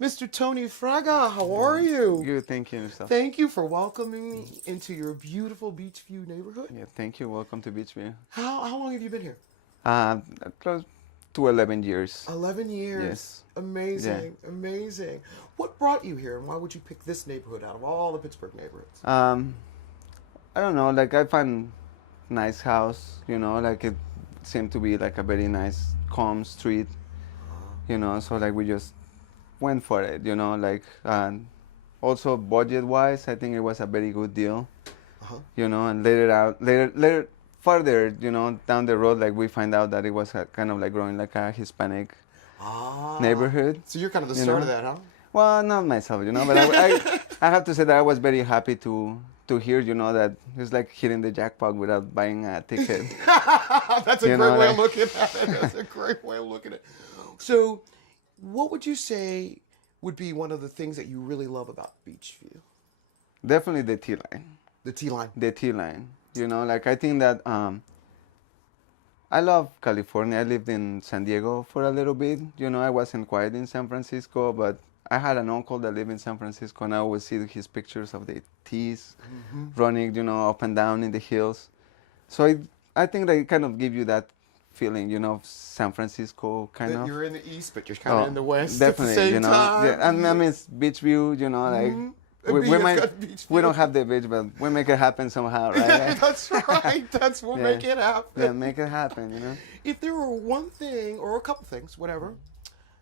Mr. Tony Fraga, how are you? Good, thank you, yourself. Thank you for welcoming me into your beautiful Beechview neighborhood. Yeah, thank you. Welcome to Beechview. How long have you been here? Uh, Close to 11 years. 11 years. Yes. Amazing, amazing. What brought you here and why would you pick this neighborhood out of all the Pittsburgh neighborhoods? I don't know, like I found nice house, like it seemed to be like a very nice, calm street, so like we just went for it, and also budget-wise, I think it was a very good deal, and later, further, down the road, like we find out that it was kind of like growing like a Hispanic neighborhood. So you're kind of the start of that, huh? Well, not myself, but I have to say that I was very happy to hear, that it's like hitting the jackpot without buying a ticket. That's a great way of looking at it. That's a great way of looking at it. So, what would you say would be one of the things that you really love about Beechview? Definitely the T line. The T line. The T line. Like I think that I love California. I lived in San Diego for a little bit. I wasn't quite in San Francisco, but I had an uncle that lived in San Francisco, and I always see his pictures of the T's running, up and down in the hills. So I think they kind of give you that feeling, of San Francisco kind of. You're in the east, but you're kind of in the west definitely, at the same time. Yeah, I mean, it's Beechview, like. We don't have the beach, but we make it happen somehow, right? Yeah, that's right. That's what make it happen. Yeah, make it happen, If there were one thing or a couple things, whatever,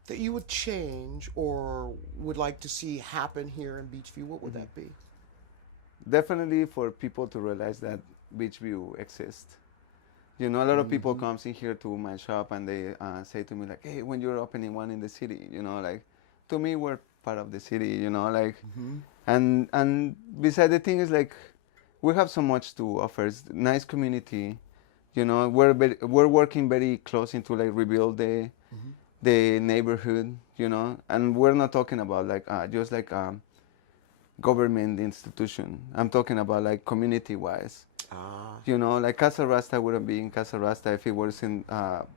that you would change or would like to see happen here in Beechview, what would that be? Definitely for people to realize that Beechview exists. A lot of people comes in here to my shop and they say to me like, "Hey, when you're opening one in the city, like, to me we're part of the city, like." And beside the thing is like, we have so much to offer. It's a nice community, we're working very close into like rebuild the neighborhood, and we're not talking about like just like government institution. I'm talking about like community wise. Like Casa Rasta wouldn't be in Casa Rasta if it wasn't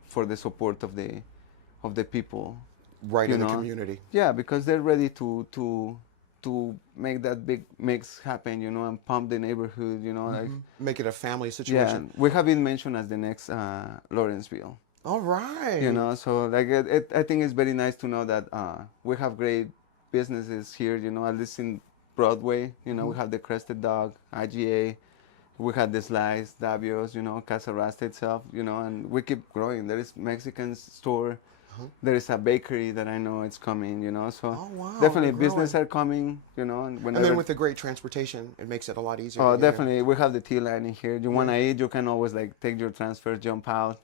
for the support of the people. Right, in the community. Yeah, because they're ready to make that big mix happen, and pump the neighborhood, like make it a family situation. Yeah, we have been mentioned as the next Lawrenceville. All right. So like I think it's very nice to know that we have great businesses here, at least in Broadway. We have the Crested Dog, IGA, we had the Slice, Davios, Casa Rasta itself, and we keep growing. There is Mexican store. There is a bakery that I know it's coming, so definitely business are coming, and whenever. And then with the great transportation, it makes it a lot easier. Oh, definitely. We have the T line in here. You want to eat, you can always like take your transfer, jump out,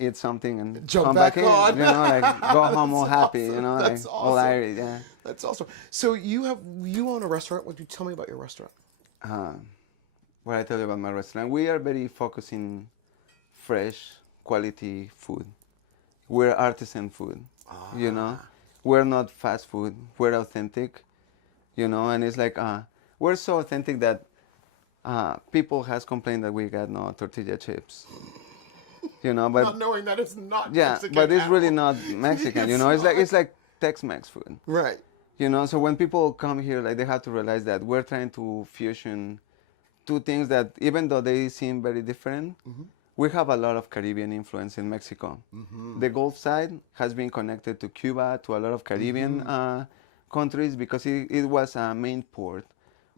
eat something and jump come back in, on. Like go home all happy, awesome. That's like awesome. all airy, yeah. That's awesome. So you own a restaurant. What do you tell me about your restaurant? What I tell you about my restaurant, we are very focused in fresh, quality food. We're artisan food, We're not fast food. We're authentic, and it's like we're so authentic that people has complained that we got no tortilla chips, but not knowing that it's not Mexican but it's at really all. not Mexican, it's like Tex-Mex food, right? So when people come here, like they have to realize that we're trying to fusion two things that even though they seem very different. We have a lot of Caribbean influence in Mexico. The Gulf side has been connected to Cuba, to a lot of Caribbean countries because it was a main port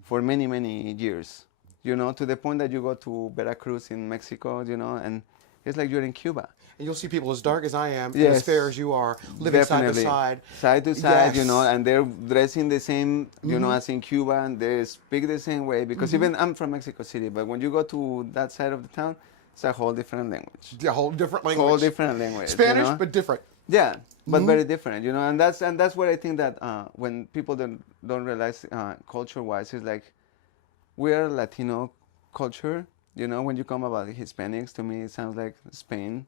for many, many years. To the point that you go to Veracruz in Mexico, and it's like you're in Cuba. And you'll see people as dark as I am, Yes. and as fair as you are, living Definitely. side Side to side, Yes. and they're dressing the same, as in Cuba, and they speak the same way. Because even I'm from Mexico City, but when you go to that side of the town, it's a whole different language. A whole different language. Whole different language. Spanish, but different. Yeah, but very different, and that's what I think that when people don't realize culture-wise, is like we are Latino culture. When you come about the Hispanics, to me it sounds like Spain.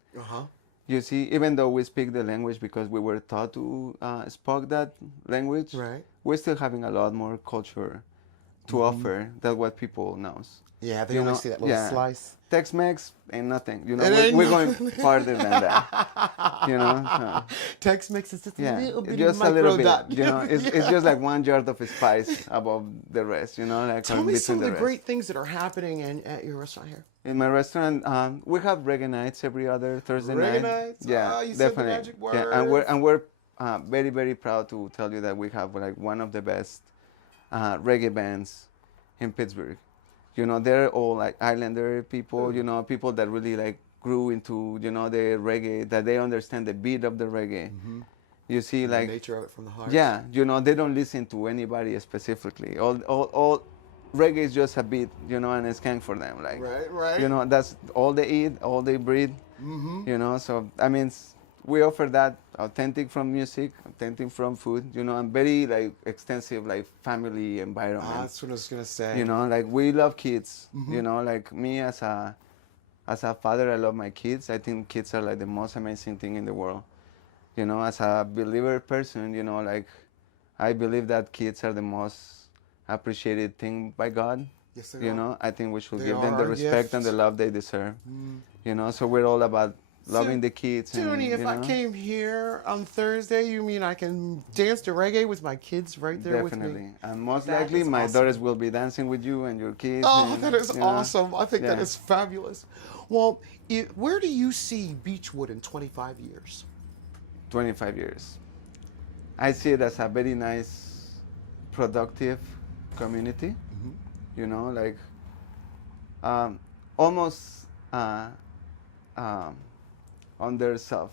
You see, even though we speak the language because we were taught to speak that language, Right. we're still having a lot more culture to offer than what people knows. Yeah, they only see that little slice. Tex-Mex ain't nothing. You know, It we're ain't going nothing. farther than that. You know. Tex-Mex is just a little bit just micro a little bit. dot. You know, it's just like one yard of spice above the rest. You know, like Tell me some of the rest. great things that are happening at your restaurant here. In my restaurant, we have reggae nights every other Thursday Reggae night. nights? Yeah, Oh, you definitely. said the magic word. Yeah, and we're very, very proud to tell you that we have like one of the best reggae bands in Pittsburgh. You know, they're all like Islander people. You know, people that really like grew into the reggae, that they understand the beat of the reggae. You see, And like the nature of it from the heart. Yeah, you know, they don't listen to anybody specifically. All reggae is just a beat, and a skank for them. Like, right. You know, that's all they eat, all they breathe. You know, so I mean, we offer that authentic from music, authentic from food. And very like extensive like family environment. That's what I was gonna say. You know, like we love kids. You know, like me as a father, I love my kids. I think kids are like the most amazing thing in the world. You know, as a believer person, like I believe that kids are the most appreciated thing by God. Yes, they are. I think we should They give them are the our respect and the gift. love they deserve. So we're all about loving the kids. Tony, and, if I came here on Thursday, you mean I can dance to reggae with my kids right there with me? Definitely. And most That likely is my awesome. daughters will be dancing with you and your kids. Oh, and, that is awesome. I think that Yeah. is fabulous. Well, where do you see Beechwood in 25 years? 25 years. I see it as a very nice, productive community. Like almost on their self.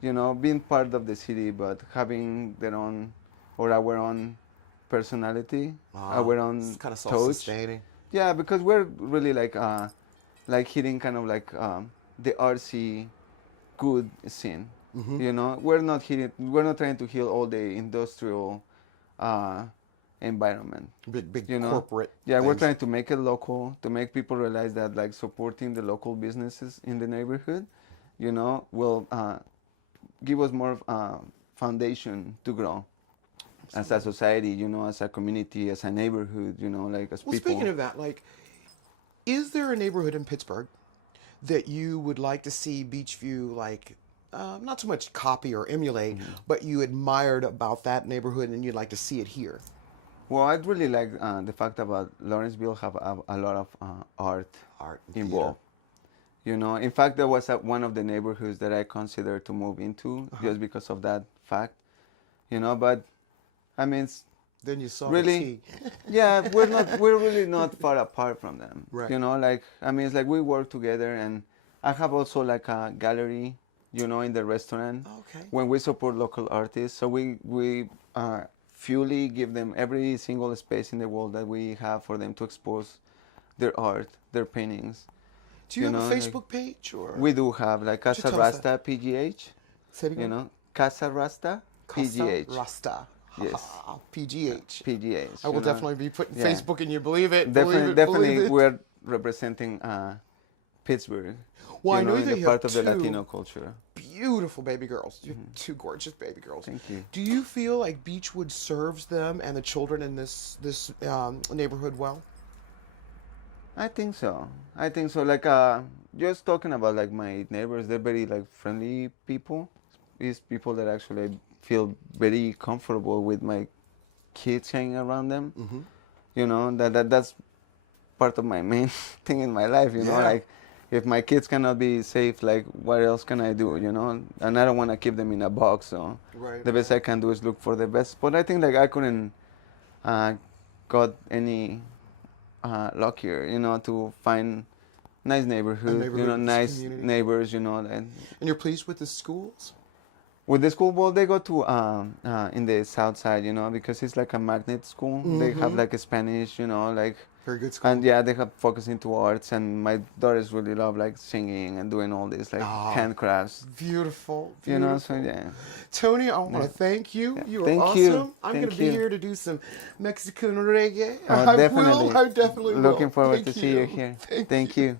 Being part of the city, but having their own or our own personality, our own It's kind of touch. self-sustaining. Yeah, because we're really like hitting kind of like the artsy, good scene. We're not trying to heal all the industrial environment. Big corporate. Yeah, we're things. trying to make it local, to make people realize that like supporting the local businesses in the neighborhood, will give us more foundation to grow as a society, as a community, as a neighborhood, like as Well, people. speaking of that, like, is there a neighborhood in Pittsburgh that you would like to see Beechview, like, not so much copy or emulate, but you admired about that neighborhood and you'd like to see it here? Well, I'd really like the fact about Lawrenceville have a lot of art and involved. In fact, there was one of the neighborhoods that I considered to move into just because of that fact. But I mean, Then you saw really, the tea. yeah, we're really not far apart from them. Right. Like I mean, it's like we work together, and I have also like a gallery, in the restaurant. Okay. When we support local artists, so we fully give them every single space in the world that we have for them to expose their art, their paintings. Do you have a like, Facebook page or? We do have like Could you tell us Casa Rasta PGH. Say it again. Casa Rasta PGH. Casa Rasta. Yes. PGH. PGH. I will definitely be putting Yeah. Facebook and you believe it. Definitely, believe it. we're representing Pittsburgh. Well, I know in that the you part have of the two Latino culture. beautiful baby girls. You have two gorgeous baby girls. Thank you. Do you feel like Beechwood serves them and the children in this neighborhood well? I think so. Like just talking about like my neighbors, they're very like friendly people. It's people that actually feel very comfortable with my kids hanging around them. That's part of my main thing in my life. Yeah. Like if my kids cannot be safe, like what else can I do? And I don't want to keep them in a box. So Right. the best I can do is look for the best. But I think like I couldn't got any luckier, to find nice neighborhood, nice community. neighbors, and And you're pleased with the schools? with the school, well, they go to in the south side, because it's like a magnet school. They have like a Spanish, like, Very good school. and yeah, they have focus into arts, and my daughters really love like singing and doing all this like handcrafts, Beautiful. so yeah. Tony, I want to thank you. Yeah. You are Thank awesome. you. I'm Thank going to be you. here to do some Mexican reggae. Oh, I definitely. will. I definitely will. Looking forward Thank to see you here. Thank you.